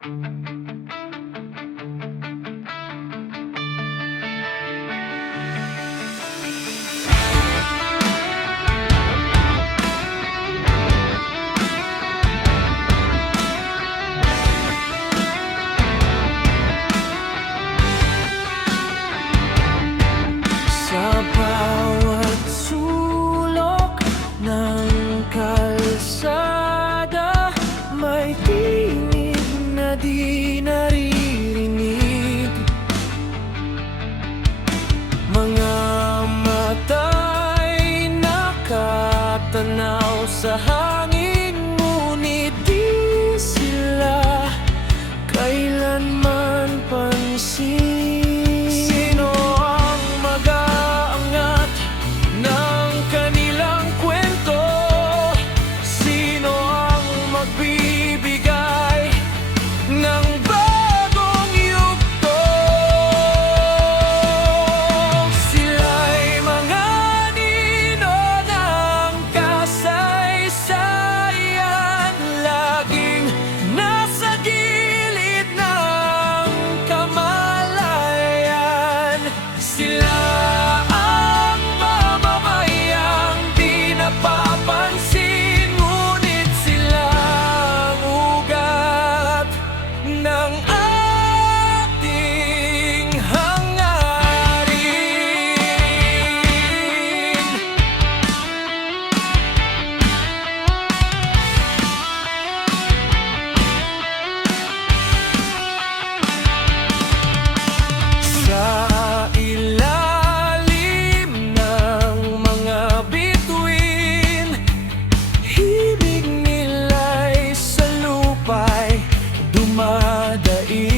Sa bawat sulok ng kalsada, may tinig na di naririnig. Mga mata'y nakatanaw sa hangin, ngunit di sila kailanman pansin. Sino ang mag-aangat ng kanilang kwento? Sino ang magbibigay ng bagong yugto? Sila'y mga anino ng kasaysayan, laging nasa gilid ng kamalayan. Sila ang mamamayang di napapansin, ngunit sila ang ugat ng ating hangarin. Sa ilalim ng mga bituin, himig nila'y sa lupa'y dumadaig.